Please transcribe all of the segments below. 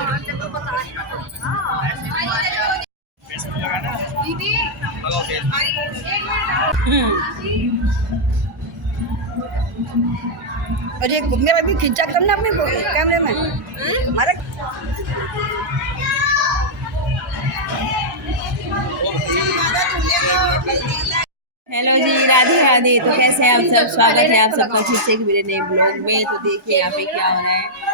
और ये मेरा भी खींचा करना अपने कैमरे में हमारे हेलो जी, राधे राधे। तो कैसे हैं आप सब? स्वागत है आप सबका फिर से मेरे नए ब्लॉग में। तो देखिए यहाँ पे क्या हो रहा है।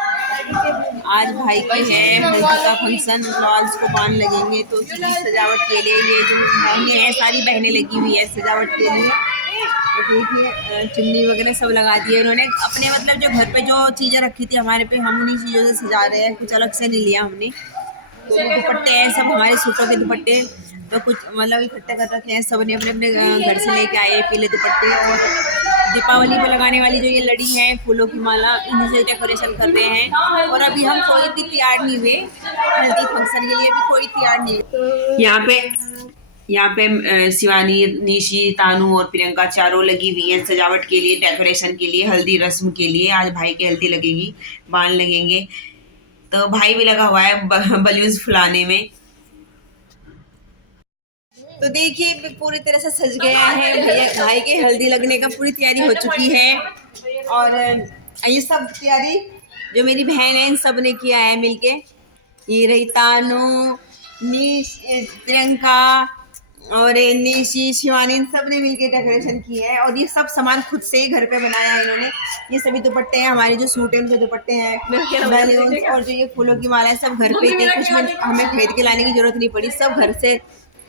आज भाई के है हल्दी का फंक्शन, आज को बांध लगेंगे। तो उसकी सजावट के लिए ये जो बहनें हैं सारी बहनें लगी हुई है सजावट के लिए। तो देखिए चुन्नी वगैरह सब लगा दी है उन्होंने। अपने मतलब जो घर पे जो चीज़ें रखी थी हमारे पे, हम उन्हीं चीज़ों से सजा रहे हैं, कुछ अलग से नहीं लिया हमने। तो दुपट्टे हैं सब हमारे सूटों के दुपट्टे, तो कुछ मतलब इकट्ठे कर रखे हैं सब ने अपने अपने घर से लेके आए पीले दुपट्टे। और दीपावली पे लगाने वाली जो ये लड़ी है फूलों की माला, इन्हीं से डेकोरेशन कर रहे हैं। और अभी हम कोई भी तैयार नहीं हुए हल्दी फंक्शन के लिए, भी कोई तैयार नहीं हुए। यहाँ पे शिवानी, निशी, तानू और प्रियंका चारों लगी हुई है सजावट के लिए, डेकोरेशन के लिए, हल्दी रस्म के लिए। आज भाई की हल्दी लगेगी, बाल लगेंगे। तो भाई भी लगा हुआ है बलून्स फुलाने में। तो देखिए पूरी तरह से सज गया है भैया, भाई के हल्दी लगने का पूरी तैयारी हो चुकी है। और ये सब तैयारी जो मेरी बहन है इन सब ने किया है मिलके। ये रही तानू, प्रियंका और निशी, शिवानी, इन सब ने मिलके डेकोरेशन की है। और ये सब सामान खुद से ही घर पे बनाया है इन्होंने। ये सभी दुपट्टे हैं हमारे, जो सूट है उनके दुपट्टे हैं, और जो ये फूलों की माला है सब घर पे थे, कुछ हमें खरीद के लाने की जरूरत नहीं पड़ी, सब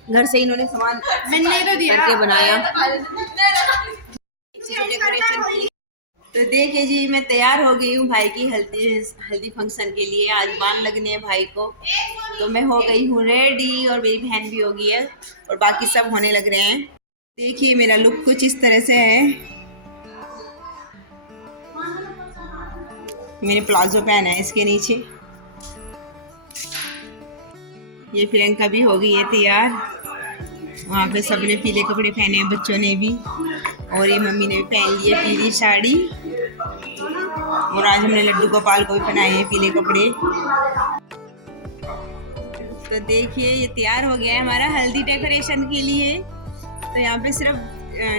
घर से इन्होंने सामान करके बनाया, डेकोरेशन की। तो देखिए जी मैं तैयार हो गई हूँ भाई की हल्दी फंक्शन के लिए। आज बाल लगने हैं भाई को, तो मैं हो गई हूँ रेडी और मेरी बहन भी हो गई है और बाकी सब होने लग रहे हैं। देखिए मेरा लुक कुछ इस तरह से है। मैंने प्लाजो पहना है इसके नीचे। ये प्रियंका भी हो गई है तैयार। वहाँ पे सबने पीले कपड़े पहने हैं, बच्चों ने भी, और ये मम्मी ने भी पहन ली है पीली साड़ी। और आज हमने लड्डू गोपाल को भी पहनाए हैं पीले कपड़े। तो देखिए ये तैयार हो गया है हमारा हल्दी डेकोरेशन के लिए। तो यहाँ पे सिर्फ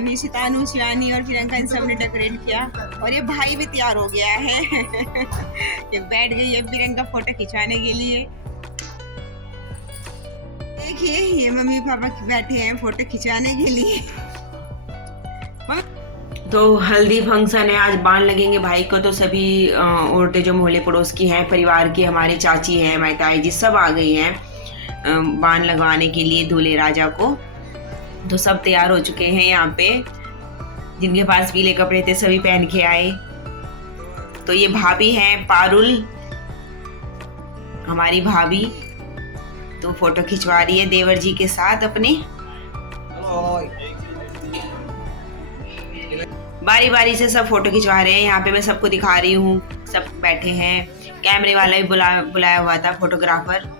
निशितानु, शिवानी और प्रियंका इन सब ने डेकोरेट किया। और ये भाई भी तैयार हो गया है ये बैठ गई है प्रियंका फोटो खिंचवाने के लिए। देखिए ये मम्मी पापा बैठे हैं फोटो खिंचवाने के लिए। तो हल्दी फंक्शन है, आज बाल लगेंगे भाई को। तो सभी औरतें जो मोहल्ले पड़ोस की हैं, परिवार की, हमारी चाची हैं, हमारी ताई जी, सब आ गई हैं बाल लगवाने के लिए दूल्हे राजा को। तो सब तैयार हो चुके हैं यहाँ पे। जिनके पास पीले कपड़े थे सभी पहन के आए। तो ये भाभी हैं पारुल, हमारी भाभी, तो फोटो खिंचवा रही है देवर जी के साथ अपने। बारी बारी से सब फोटो खिंचवा रहे हैं। यहाँ पे मैं सबको दिखा रही हूँ, सब बैठे हैं। कैमरे वाला भी बुलाया हुआ था, फोटोग्राफर।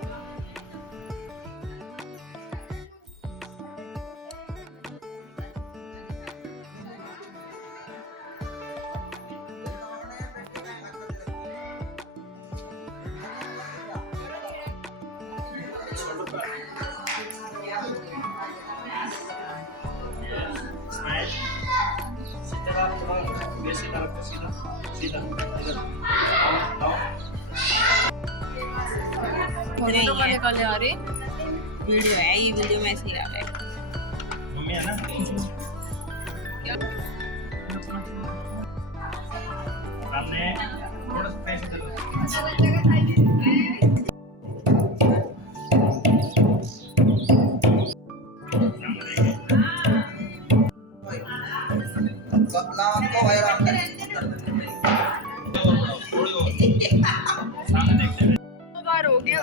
वीडियो है, ये वीडियो में ऐसे ही आ गया। हो गया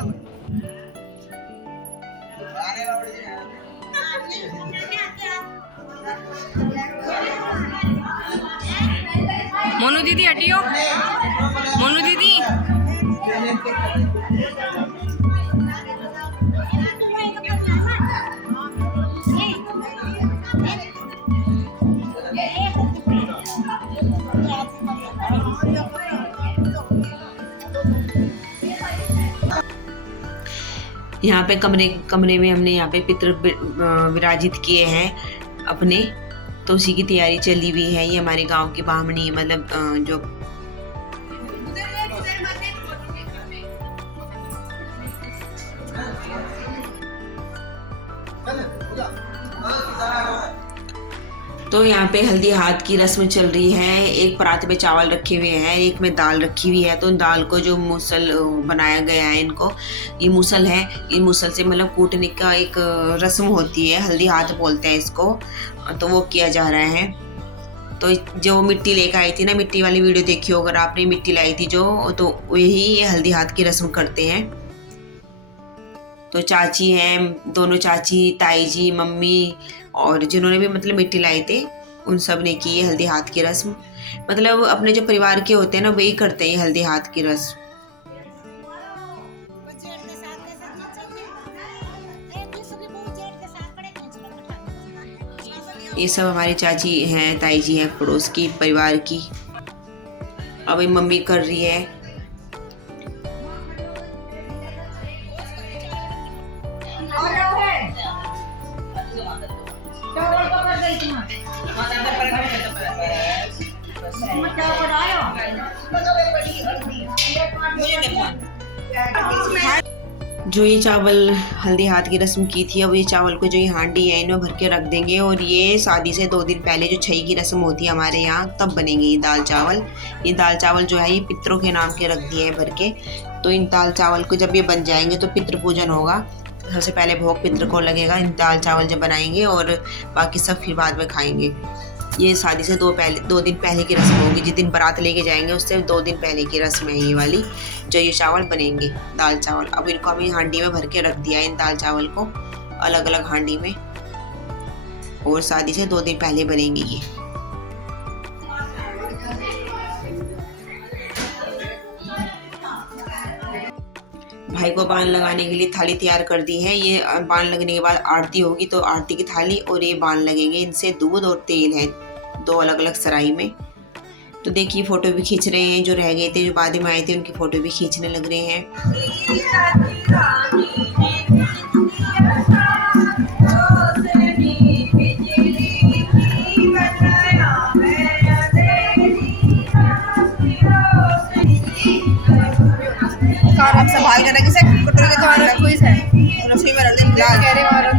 मोनू दीदी हटियो, मोनू दीदी। यहाँ पे कमरे कमरे में हमने यहाँ पे पितृ विराजित किए हैं अपने, तो उसी की तैयारी चली हुई है। ये हमारे गांव की ब्राह्मणी मतलब जो तो यहाँ पे हल्दी हाथ की रस्म चल रही है। एक परात में चावल रखे हुए हैं, एक में दाल रखी हुई है। तो दाल को जो मूसल बनाया गया है, इनको ये मूसल है, ये मूसल से मतलब कूटने का एक रस्म होती है, हल्दी हाथ बोलते हैं इसको, तो वो किया जा रहा है। तो जो मिट्टी लेकर आई थी ना, मिट्टी वाली वीडियो देखी हो अगर आपने, मिट्टी लाई थी जो, तो यही ये हल्दी हाथ की रस्म करते हैं। तो चाची हैं, दोनों चाची, ताई जी, मम्मी और जिन्होंने भी मतलब मिट्टी लाई थे, उन सब ने की हल्दी हाथ की रस्म। मतलब अपने जो परिवार के होते हैं ना, वही करते हैं हल्दी हाथ की रस्म। ये सब हमारी चाची हैं, ताई जी हैं, पड़ोस की परिवार की। अब ये मम्मी कर रही है। जो ये चावल हल्दी हाथ की रस्म की थी, अब ये चावल को जो ये हांडी है इनमें भर के रख देंगे। और ये शादी से 2 दिन पहले जो छई की रस्म होती है हमारे यहाँ, तब बनेंगे ये दाल चावल। ये दाल चावल जो है ये पितरों के नाम के रख दिए हैं भर के। तो इन दाल चावल को जब ये बन जाएंगे तो पितृ पूजन होगा। सबसे पहले भोग पितृ को लगेगा इन दाल चावल जब बनाएंगे, और बाकी सब फिर बाद में खाएंगे। ये शादी से 2 दिन पहले की रस्म होगी। जिस दिन बारात लेके जाएंगे उससे 2 दिन पहले की रस्म है ये वाली, जो ये चावल बनेंगे दाल चावल। अब इनको हमें हांडी में भर के रख दिया है, इन दाल चावल को अलग अलग हांडी में, और शादी से 2 दिन पहले बनेंगे ये। भाई को बाण लगाने के लिए थाली तैयार कर दी है। ये बाण लगने के बाद आरती होगी, तो आरती की थाली और ये बाण लगेंगे। इनसे दूध और तेल है 2 अलग अलग सराई में। तो देखिए फोटो भी खींच रहे हैं, जो रह गए थे, जो बाद में आए थे, उनकी फोटो भी खींचने लग रहे हैं। आप संभाल कर किसे कटोरी के द्वारा कोई है रसोई में रख दें कह रहे औरत।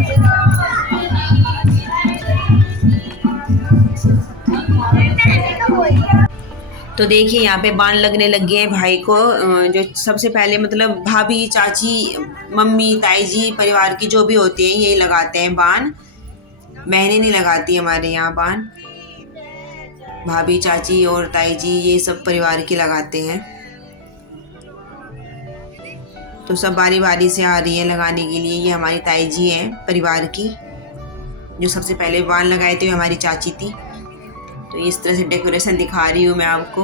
तो देखिए यहाँ पे बाण लगने लग गए हैं भाई को। जो सबसे पहले मतलब भाभी, चाची, मम्मी, ताई जी परिवार की जो भी होती हैं, यही लगाते हैं बाण। बहनें नहीं लगाती हमारे यहाँ बाण। भाभी, चाची और ताई जी ये सब परिवार की लगाते हैं। तो सब बारी बारी से आ रही है लगाने के लिए। ये हमारी ताई जी हैं परिवार की, जो सबसे पहले बाण लगाए थे, हमारी चाची थी। तो इस तरह से डेकोरेशन दिखा रही हूँ मैं आपको।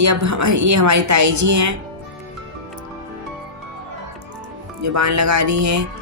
ये हमारी ताई जी हैं जो बाण लगा रही हैं।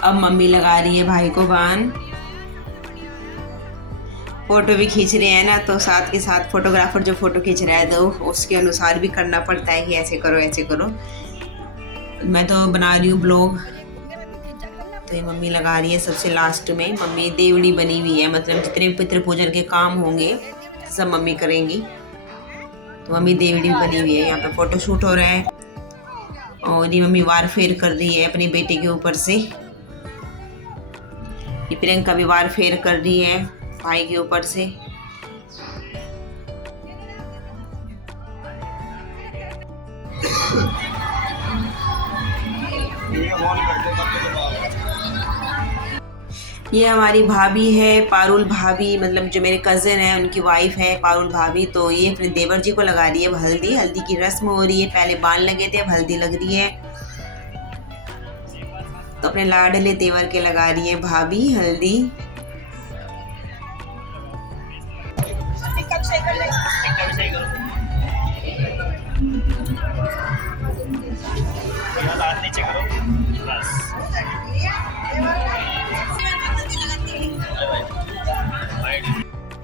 अब मम्मी लगा रही है भाई को बाण। फोटो भी खींच रहे हैं ना, तो साथ के साथ फोटोग्राफर जो फोटो खींच रहा है, तो उसके अनुसार भी करना पड़ता है कि ऐसे करो ऐसे करो। मैं तो बना रही हूँ ब्लॉग। तो ये मम्मी लगा रही है सबसे लास्ट में। मम्मी देवड़ी बनी हुई है, मतलब जितने पितृ पूजन के काम होंगे सब मम्मी करेंगी। तो मम्मी देवड़ी बनी हुई है। यहाँ पे फोटो शूट हो रहा है, और ये मम्मी वार फेर कर रही है अपने बेटे के ऊपर से। ये प्रियंका भी वार फेर कर रही है भाई के ऊपर से। ये हमारी भाभी है, पारुल भाभी, मतलब जो मेरे कज़न है उनकी वाइफ है पारुल भाभी। तो ये अपने देवर जी को लगा रही है हल्दी। हल्दी की रस्म हो रही है, पहले बाल लगे थे, अब हल्दी लग रही है। तो अपने लाडले देवर के लगा रही है भाभी हल्दी। नीचे करो बस।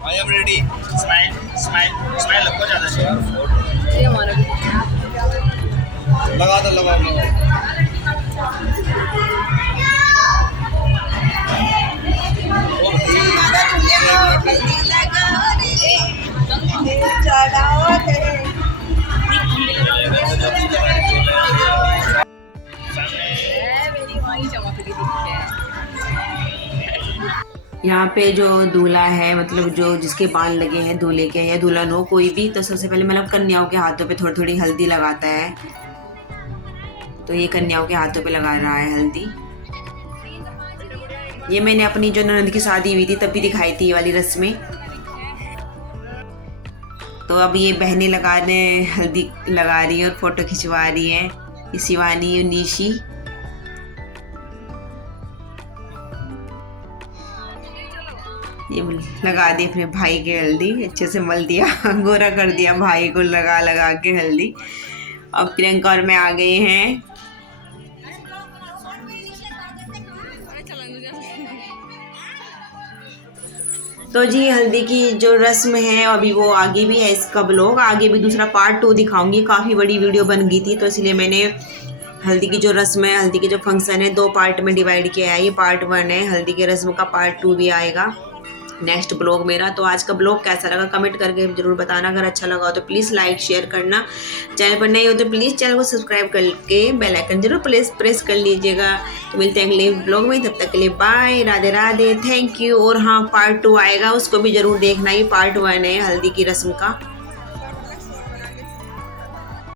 I am ready. Smile smile smile लगो ज़्यादा से। लगा दो लगा दो। यहाँ पे जो दूल्हा है, मतलब जो जिसके बाल लगे हैं दूल्हे के या दुल्हन हो कोई भी, तो सबसे पहले मतलब कन्याओं के हाथों पे थोड़ी थोड़ी हल्दी लगाता है। तो ये कन्याओं के हाथों पे लगा रहा है हल्दी। ये मैंने अपनी जो ननद की शादी हुई थी तब भी दिखाई थी ये वाली रस्में। तो अब ये बहनें लगाने हल्दी लगा रही है और फोटो खिंचवा रही है। ये शिवानी और निशी। ये लगा दी अपने भाई के हल्दी, अच्छे से मल दिया, गोरा कर दिया भाई को लगा लगा के हल्दी। अब प्रियंका और मैं आ गए हैं। तो जी हल्दी की जो रस्म है अभी वो आगे भी है, इसका ब्लॉग आगे भी दूसरा पार्ट 2 दिखाऊंगी। काफ़ी बड़ी वीडियो बन गई थी तो इसलिए मैंने हल्दी की जो रस्म है, हल्दी की जो फंक्शन है 2 पार्ट में डिवाइड किया है। ये पार्ट 1 है, हल्दी की रस्म का पार्ट 2 भी आएगा नेक्स्ट ब्लॉग मेरा। तो आज का ब्लॉग कैसा लगा कमेंट करके ज़रूर बताना। अगर अच्छा लगा हो तो प्लीज़ लाइक शेयर करना। चैनल पर नए हो तो प्लीज़ चैनल को सब्सक्राइब करके बेल आइकन जरूर प्रेस कर लीजिएगा। तो मिलते हैं अगले ब्लॉग में, तब तक के लिए bye, Radhe Radhe, thank you. और हाँ पार्ट 2 आएगा, उसको भी ज़रूर देखना। ये पार्ट 1 है हल्दी की रस्म का।